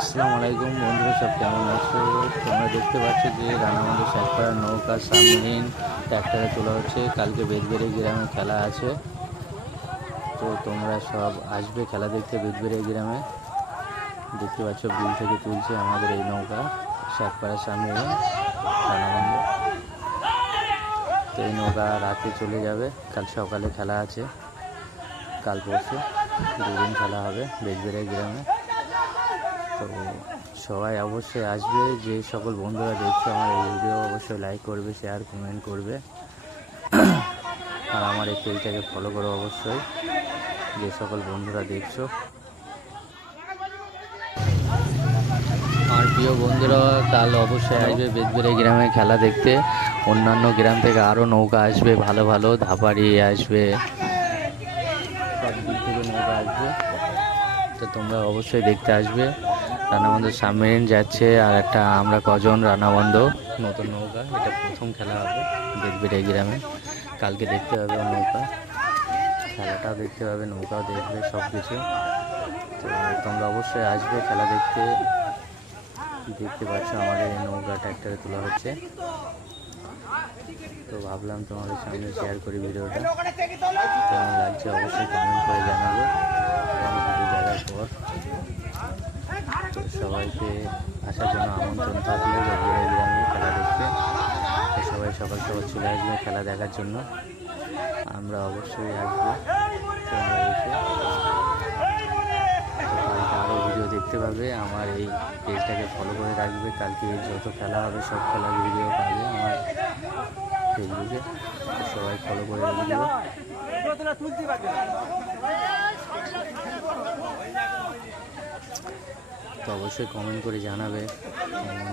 আসসালামু আলাইকুম বন্ধুরা, সব কেমন আছো? তোমরা দেখতে পাচ্ছ যে রানামাটি সাতপাড়ার নৌকা সাবমেরিন ট্র্যাক্টরে তোলা হচ্ছে। কালকে বেদবেড়ে গ্রামে খেলা আছে, তো তোমরা সব আসবে খেলা দেখতে বেদবেড়ে গ্রামে। দেখতে পাচ্ছ বিল থেকে তুলছে আমাদের এই নৌকা সাতপাড়া সাবমেরিন রানামাটি। তো এই নৌকা রাতে চলে যাবে, কাল সকালে খেলা আছে, কাল পরশু দুদিন খেলা হবে বেদবেড়ে গ্রামে। তো সবাই অবশ্যই আসবে, যে সকল বন্ধুরা দেখছো আমার এই ভিডিও অবশ্যই লাইক করবে, শেয়ার কমেন্ট করবে, আর আমার এই পেজটাকে ফলো করো অবশ্যই, যে সকল বন্ধুরা দেখছো। আমার প্রিয় বন্ধুরা কাল অবশ্যই আসবে বেদবেড়ে গ্রামে খেলা দেখতে। অন্যান্য গ্রাম থেকে আরও নৌকা আসবে, ভালো ভালো ধাপাড়ি আসবে, সব দিক থেকে নৌকা আসবে। তো তোমরা অবশ্যই দেখতে আসবে। রানাবন্ধ সাবমেরিন যাচ্ছে, আর একটা আমরা কজন রানাবন্ধ নতুন নৌকা, এটা প্রথম খেলা হবে বেদবেড়ে গ্রামে। কালকে দেখতে পাবে নৌকা, খেলাটাও দেখতে পাবে, নৌকাও দেখবে, সব কিছু। তো তোমরা অবশ্যই আসবে খেলা দেখতে। দেখতে পাচ্ছ আমাদের এই নৌকা ট্র্যাক্টরে তোলা হচ্ছে, তো ভাবলাম তোমাদের সামনে শেয়ার করি ভিডিওটা। কেমন লাগছে অবশ্যই কমেন্ট করে জানাবে। ভিডিও দেখার পর তো সবাইকে আসার জন্য আমন্ত্রণ থাকলে বেদবেড়ে গ্রামে খেলা দেখতে। তো সবাই সকাল সকাল চলে আসবে খেলা দেখার জন্য, আমরা অবশ্যই আসবো। তোমরা এসে কালকে আরও ভিডিও দেখতে পাবে, আমার এই পেজটাকে ফলো করে রাখবে। কালকে যত খেলা হবে সব খেলার ভিডিও পাবে আমার ফেসবুকে, তো সবাই ফলো করে রেখে দেবো। তো অবশ্যই কমেন্ট করে জানাবে কেমন